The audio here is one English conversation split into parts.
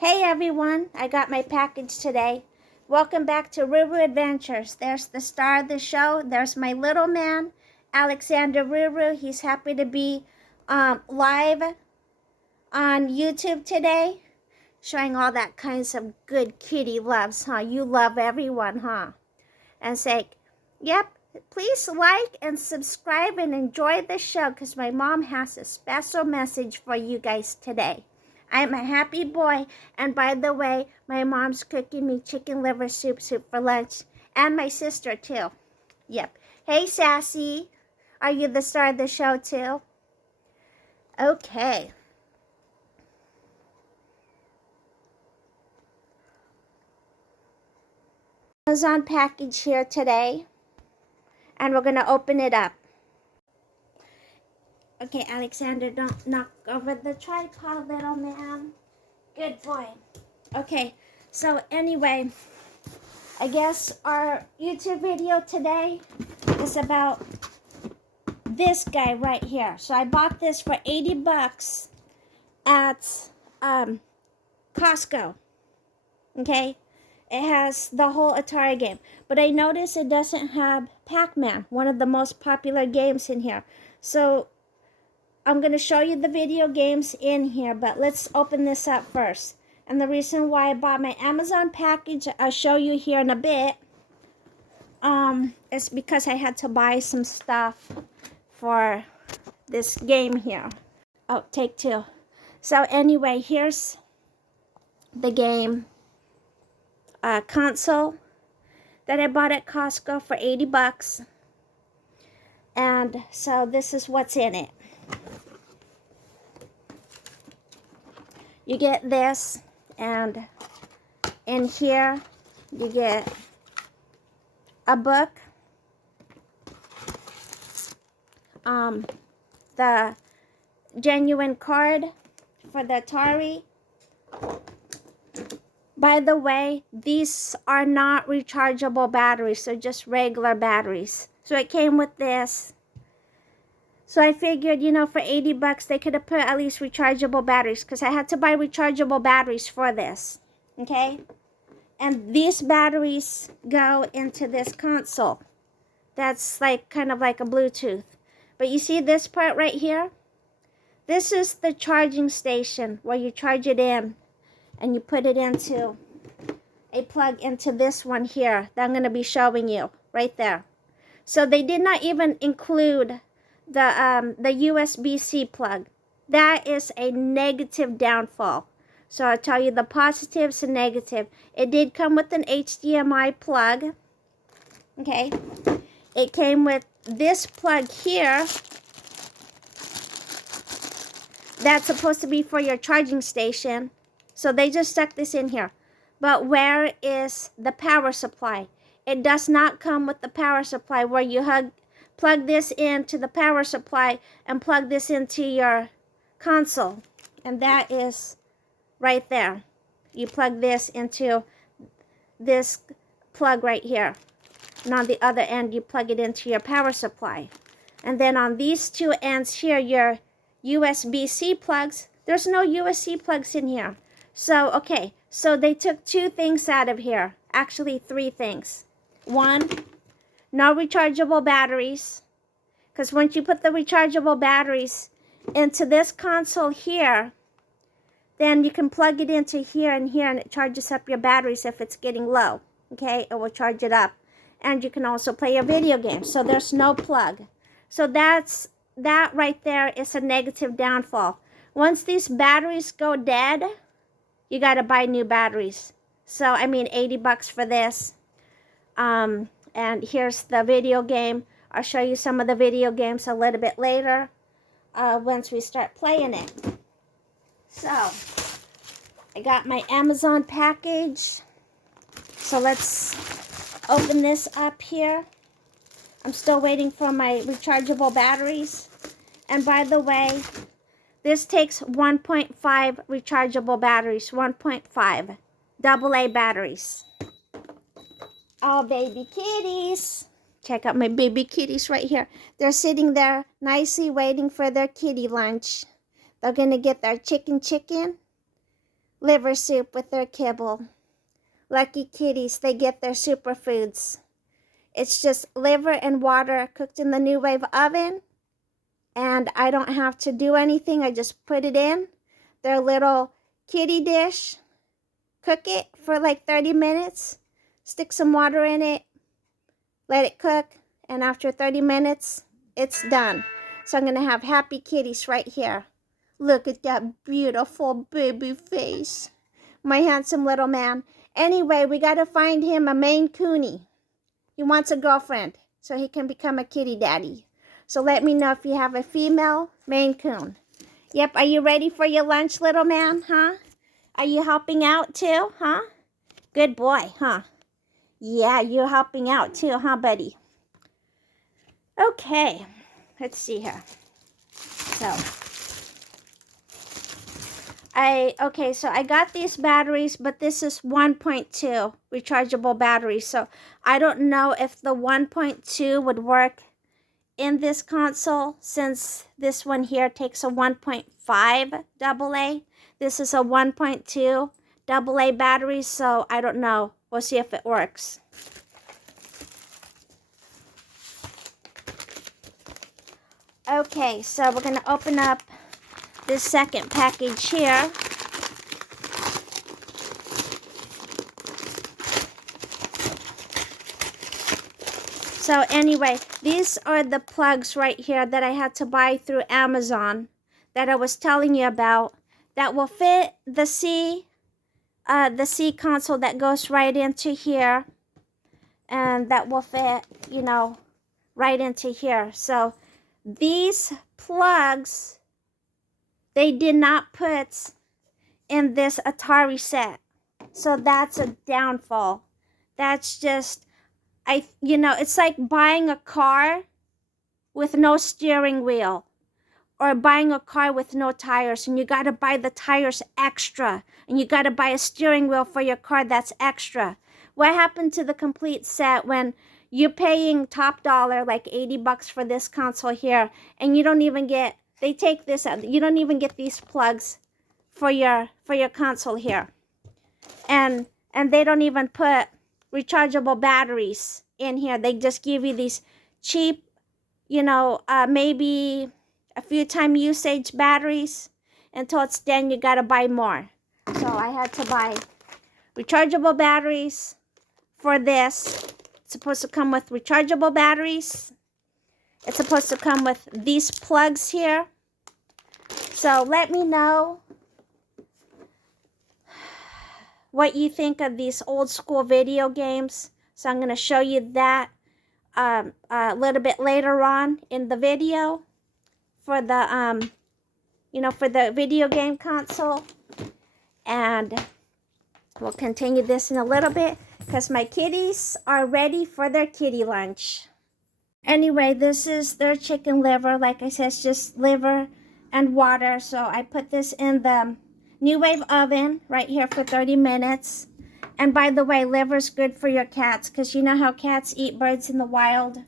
Hey everyone, I got my package today. Welcome back to Ruru Adventures. There's the star of the show. There's my little man, Alexander Ruru. He's happy to be live on YouTube today, showing all that kinds of good kitty loves, huh? You love everyone, huh? And say, yep, please like and subscribe and enjoy the show because my mom has a special message for you guys today. I'm a happy boy, and by the way, my mom's cooking me chicken liver soup for lunch, and my sister too. Yep. Hey, Sassy, are you the star of the show too? Okay. Amazon package here today, and we're gonna open it up. Okay, Alexander, don't knock over the tripod, little man. Good boy. Okay, so anyway, I guess our YouTube video today is about this guy right here. So I bought this for 80 bucks at Costco. Okay, it has the whole ATARI game, but I noticed it doesn't have Pac-Man, one of the most popular games in here. So I'm going to show you the video games in here, but let's open this up first. And the reason why I bought my Amazon package, I'll show you here in a bit, is because I had to buy some stuff for this game here. Oh, take two. So anyway, here's the game console that I bought at Costco for 80 bucks. And so this is what's in it. You get this, and in here you get a book, the genuine card for the ATARI. By the way, these are not rechargeable batteries, so just regular batteries. So it came with this. So I figured, you know, for 80 bucks, they could have put at least rechargeable batteries because I had to buy rechargeable batteries for this, okay? And these batteries go into this console. That's like kind of like a Bluetooth. But you see this part right here? This is the charging station where you charge it in and you put it into a plug into this one here that I'm going to be showing you right there. So they did not even include the USB-C plug. That is a negative downfall. So I'll tell you the positives and negative. It did come with an HDMI plug. Okay. It came with this plug here. That's supposed to be for your charging station. So they just stuck this in here. But where is the power supply? It does not come with the power supply where you plug this into the power supply and plug this into your console. And that is right there. You plug this into this plug right here. And on the other end, you plug it into your power supply. And then on these two ends here, your USB-C plugs, there's no USB plugs in here. So, okay, so they took two things out of here. Actually, three things. One, no rechargeable batteries, because once you put the rechargeable batteries into this console here, then you can plug it into here and here, and it charges up your batteries if it's getting low. Okay, it will charge it up. And you can also play your video game. So there's no plug. So that right there is a negative downfall. Once these batteries go dead, you got to buy new batteries. So I mean 80 bucks for this. And here's the video game. I'll show you some of the video games a little bit later once we start playing it. So, I got my Amazon package. So let's open this up here. I'm still waiting for my rechargeable batteries. And by the way, this takes 1.5 rechargeable batteries. 1.5 AA batteries. Oh, baby kitties. Check out my baby kitties right here. They're sitting there nicely waiting for their kitty lunch. They're going to get their chicken. liver soup with their kibble. Lucky kitties, they get their superfoods. It's just liver and water cooked in the New Wave oven. And I don't have to do anything. I just put it in their little kitty dish. Cook it for like 30 minutes. Stick some water in it. Let it cook. And after 30 minutes, it's done. So I'm going to have happy kitties right here. Look at that beautiful baby face. My handsome little man. Anyway, we got to find him a Maine Cooney. He wants a girlfriend so he can become a kitty daddy. So let me know if you have a female Maine Coon. Yep, are you ready for your lunch, little man, huh? Are you helping out too, huh? Good boy, huh? Yeah, you're helping out too, huh, buddy? Okay, let's see here. So I got these batteries, but this is 1.2 rechargeable batteries. So I don't know if the 1.2 would work in this console, since this one here takes a 1.5 AA. This is a 1.2 AA battery, so I don't know. We'll see if it works. Okay, so we're going to open up this second package here. So anyway, these are the plugs right here that I had to buy through Amazon that I was telling you about, that will fit the C console that goes right into here, and that will fit, you know, right into here. So these plugs, they did not put in this ATARI set. So that's a downfall. That's just, it's like buying a car with no steering wheel, or buying a car with no tires, and you got to buy the tires extra, and you got to buy a steering wheel for your car that's extra. What happened to the complete set when you're paying top dollar, like $80 for this console here, and you don't even get, they take this out, you don't even get these plugs for your console here. And they don't even put rechargeable batteries in here. They just give you these cheap, maybe a few time usage batteries. Until it's done, you gotta buy more. So I had to buy rechargeable batteries for this. It's supposed to come with rechargeable batteries. It's supposed to come with these plugs here. So let me know what you think of these old school video games. So I'm going to show you that a little bit later on in the video for the for the video game console. And we'll continue this in a little bit because my kitties are ready for their kitty lunch. Anyway, this is their chicken liver. Like I said, it's just liver and water. So I put this in the New Wave oven right here for 30 minutes. And by the way, liver's good for your cats, because you know how cats eat birds in the wild.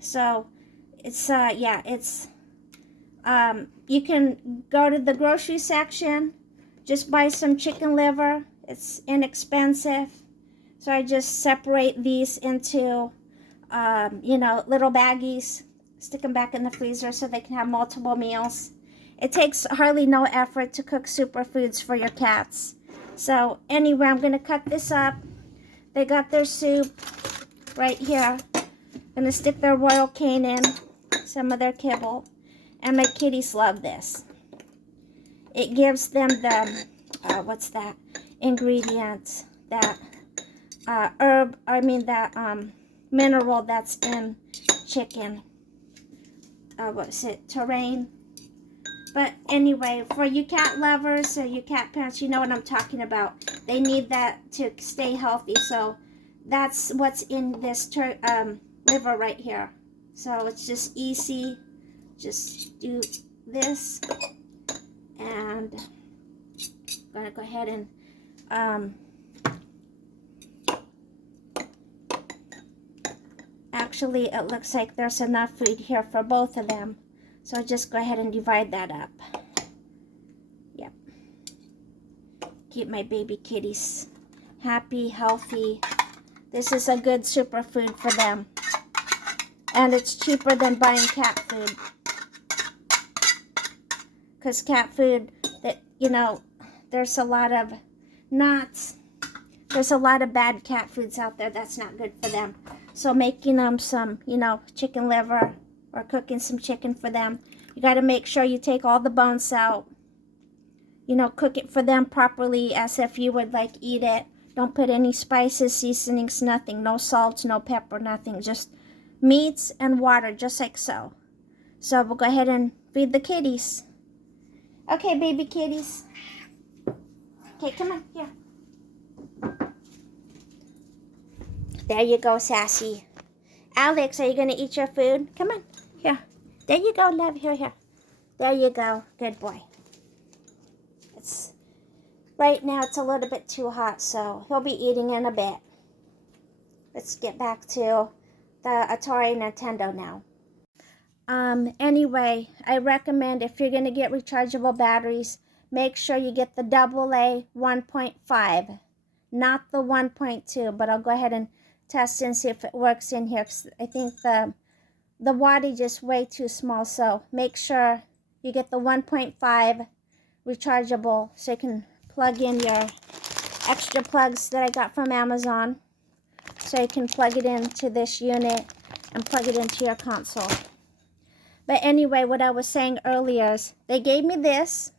So it's you can go to the grocery section, just buy some chicken liver. It's inexpensive. So I just separate these into little baggies, stick them back in the freezer so they can have multiple meals. It takes hardly no effort to cook superfoods for your cats. So anyway, I'm going to cut this up. They got their soup right here. I'm going to stick their royal cane in, some of their kibble. And my kitties love this. It gives them the, ingredient, that mineral that's in chicken. Terrain. But anyway, for you cat lovers or you cat parents, you know what I'm talking about. They need that to stay healthy. So that's what's in this liver right here. So it's just easy. Just do this. And I'm going to go ahead and actually, it looks like there's enough food here for both of them. So just go ahead and divide that up. Yep. keep my baby kitties happy, healthy. This is a good superfood for them. And it's cheaper than buying cat food. Because cat food, that you know, there's a lot of there's a lot of bad cat foods out there that's not good for them. So making them some, you know, chicken liver or cooking some chicken for them, you got to make sure you take all the bones out. You know, cook it for them properly as if you would like eat it. Don't put any spices, seasonings, nothing. No salt, no pepper, nothing. Just meats and water, just like so. So we'll go ahead and feed the kitties. Okay, baby kitties. Okay, come on, here. There you go, Sassy. Alex, are you going to eat your food? Come on, here. There you go, love. Here. There you go. Good boy. Right now, it's a little bit too hot, so he'll be eating in a bit. Let's get back to the ATARI Nintendo now. Anyway, I recommend if you're going to get rechargeable batteries, make sure you get the AA 1.5, not the 1.2, but I'll go ahead and test and see if it works in here, because I think the wattage is way too small, so make sure you get the 1.5 rechargeable so you can plug in your extra plugs that I got from Amazon, so you can plug it into this unit and plug it into your console. But anyway, what I was saying earlier is they gave me this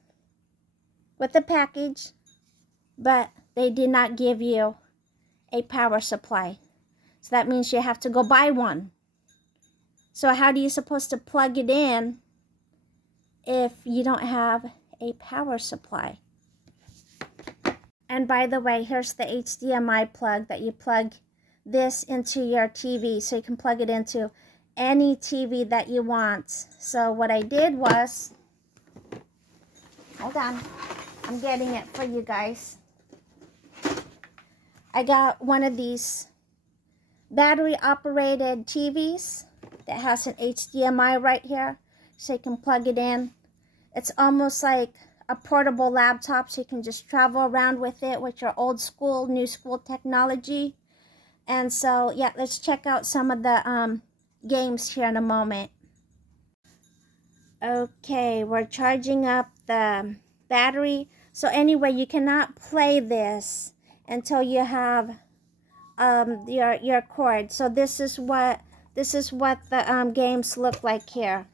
with the package, but they did not give you a power supply. So that means you have to go buy one. So how are you supposed to plug it in if you don't have a power supply? And by the way, here's the HDMI plug that you plug this into your TV, so you can plug it into any TV that you want. So what I did was, hold on, I'm getting it for you guys. I got one of these battery operated TVs that has an HDMI right here, so you can plug it in. It's almost like a portable laptop, so you can just travel around with it with your old school, new school technology. And so, yeah, let's check out some of the games here in a moment. Okay, we're charging up the battery. So anyway, you cannot play this until you have your cord. So this is what the games look like here.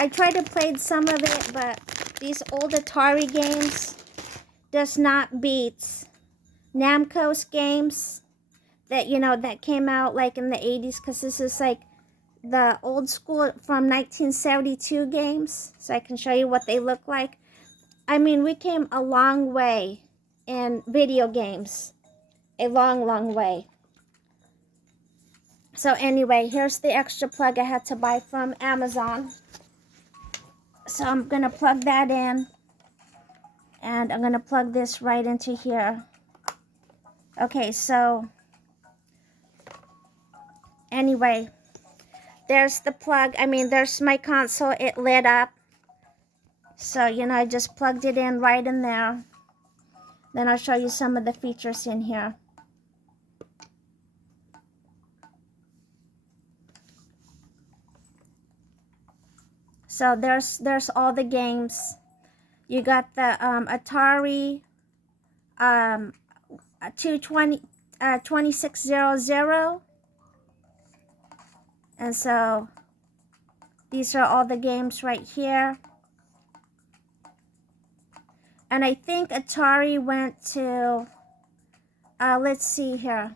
I tried to play some of it, but these old Atari games does not beat Namco's games that, you know, that came out like in the 80s, because this is like the old school from 1972 games. So I can show you what they look like. I mean, we came a long way in video games. A long, long way. So anyway, here's the extra plug I had to buy from Amazon. So I'm going to plug that in. And I'm going to plug this right into here. Okay, so anyway, there's the plug. I mean, there's my console. It lit up. So, you know, I just plugged it in right in there. Then I'll show you some of the features in here. So there's all the games. You got the ATARI 2600. And so these are all the games right here. And I think Atari went to, let's see here,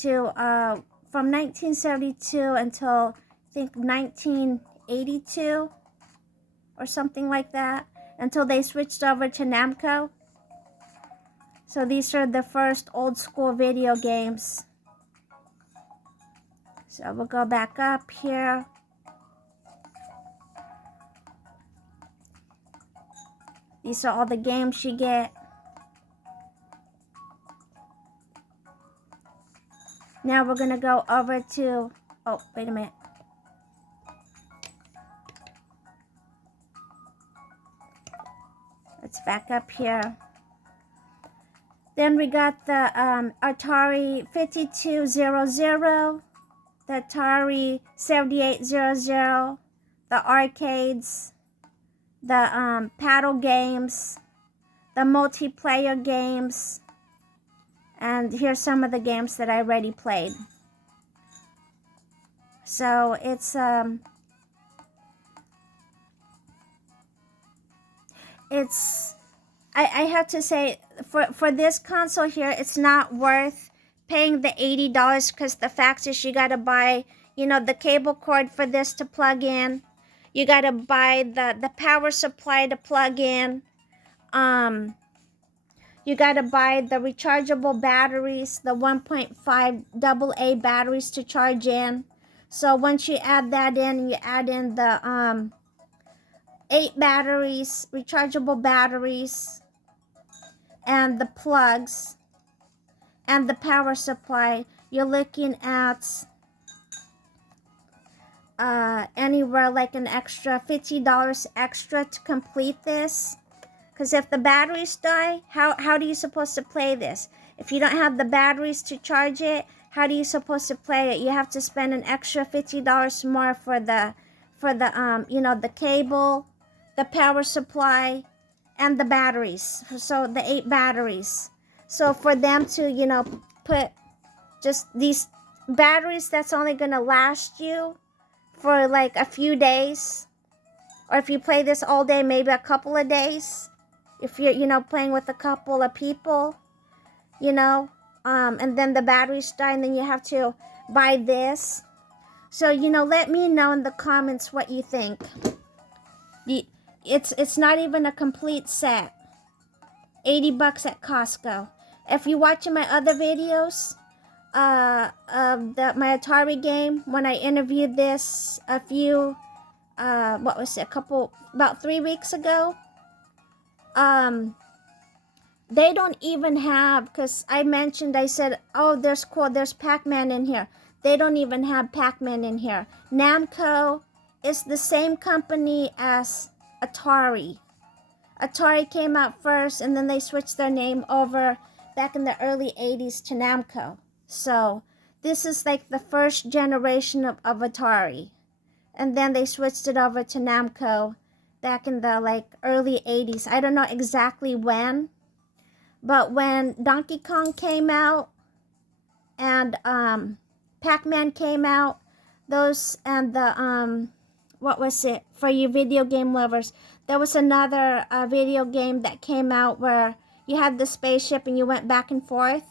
to from 1972 until I think 1982 or something like that, until they switched over to Namco. So these are the first old school video games. So we'll go back up here. These are all the games you get. Now we're going to go over to, oh, wait a minute. Let's back up here. Then we got the ATARI 5200, the ATARI 7800, the arcades, the paddle games, the multiplayer games, and here's some of the games that I already played. So it's I have to say, for this console here, it's not worth paying the $80 because the fact is you got to buy, you know, the cable cord for this to plug in. You got to buy the power supply to plug in. You got to buy the rechargeable batteries, the 1.5 AA batteries to charge in. So once you add that in, you add in the 8 batteries, rechargeable batteries, and the plugs and the power supply, you're looking at anywhere like an extra $50 extra to complete this. Because if the batteries die, how do you supposed to play this? If you don't have the batteries to charge it, how do you supposed to play it? You have to spend an extra $50 more for the you know, the cable, the power supply, and the batteries. So the 8 batteries. So for them to, you know, put just these batteries that's only gonna last you for like a few days, or if you play this all day, maybe a couple of days. If you're, you know, playing with a couple of people, you know, and then the batteries die, and then you have to buy this. So, you know, let me know in the comments what you think. It's not even a complete set. 80 bucks at Costco. If you're watching my other videos, my ATARI game, when I interviewed this a few, about 3 weeks ago, they don't even have, because I said, oh, there's Pac-Man in here. They don't even have Pac-Man in here. Namco is the same company as ATARI. ATARI came out first, and then they switched their name over back in the early 80s to Namco. So this is like the first generation of ATARI. And then they switched it over to Namco back in the like early 80s. I don't know exactly when, but when Donkey Kong came out and Pac-Man came out, those, and the what was it, for you video game lovers, there was another video game that came out where you had the spaceship and you went back and forth.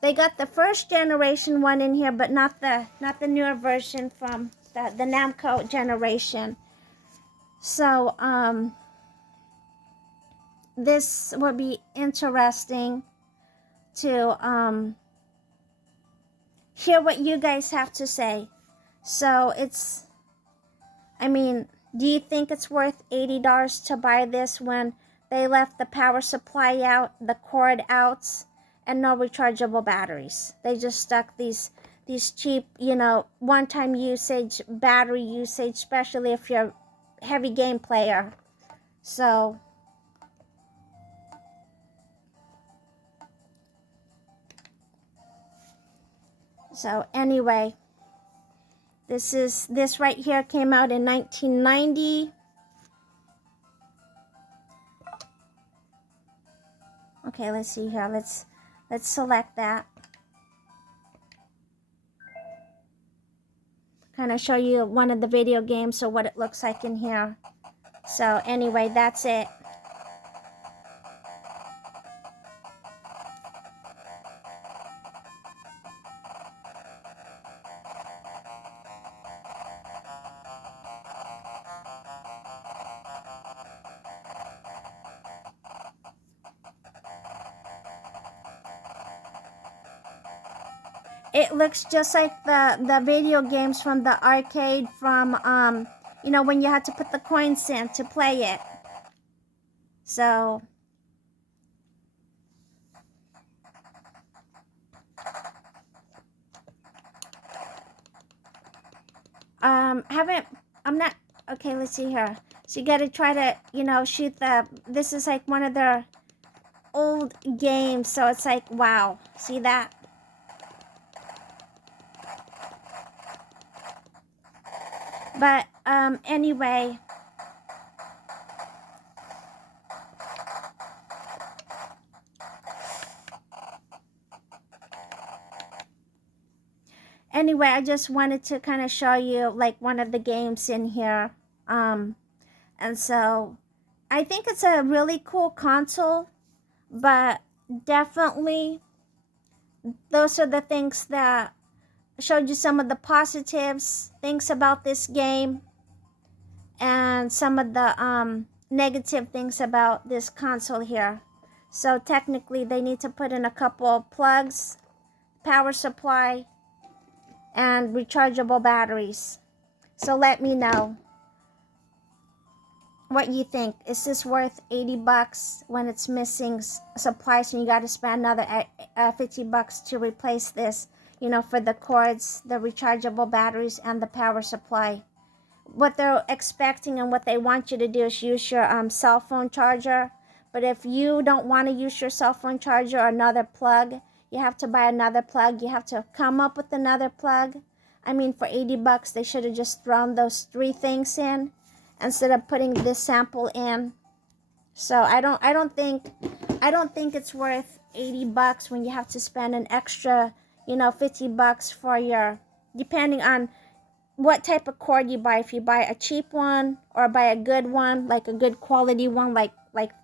They got the first generation one in here, but not the newer version from the Namco generation. So this would be interesting to hear what you guys have to say. So it's, I mean, do you think it's worth $80 to buy this when they left the power supply out, the cord out, and no rechargeable batteries? They just stuck these cheap, you know, one-time usage, battery usage, especially if you're a heavy game player. So anyway, this right here came out in 1990. Okay, let's see here. Let's select that. Kind of show you one of the video games, or what it looks like in here. So anyway, that's it. It looks just like the video games from the arcade from, you know, when you had to put the coins in to play it. So okay, let's see here. So you got to try to, you know, shoot the, this is like one of their old games. So it's like, wow, see that? But anyway, I just wanted to kind of show you like one of the games in here. And so I think it's a really cool console, but definitely those are the things that showed you some of the positives things about this game and some of the negative things about this console here. So technically they need to put in a couple of plugs, power supply, and rechargeable batteries. So let me know what you think. Is this worth 80 bucks when it's missing supplies and you got to spend another 50 bucks to replace this, you know, for the cords, the rechargeable batteries, and the power supply? What they're expecting and what they want you to do is use your cell phone charger. But if you don't want to use your cell phone charger or another plug, you have to buy another plug. You have to come up with another plug. I mean, for 80 bucks, they should have just thrown those 3 things in instead of putting this sample in. So I don't think it's worth 80 bucks when you have to spend an extra, you know, 50 bucks for your, depending on what type of cord you buy. If you buy a cheap one or buy a good one, like a good quality one, like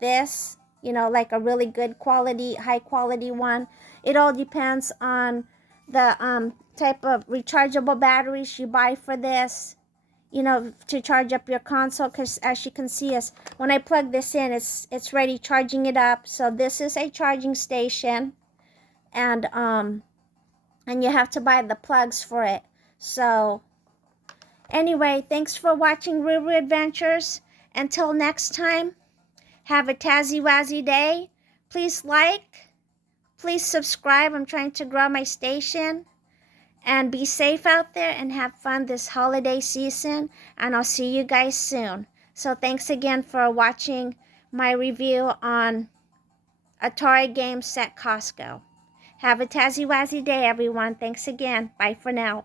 this, you know, like a really good quality, high quality one. It all depends on the type of rechargeable batteries you buy for this, you know, to charge up your console. Because as you can see, is when I plug this in, it's ready charging it up. So this is a charging station, and you have to buy the plugs for it. So anyway, thanks for watching Ruru Adventures. Until next time, have a Tazzy-Wazzy day. Please like, please subscribe. I'm trying to grow my station. And be safe out there and have fun this holiday season. And I'll see you guys soon. So thanks again for watching my review on Atari game set Costco. Have a Tazzy-Wazzy day, everyone. Thanks again. Bye for now.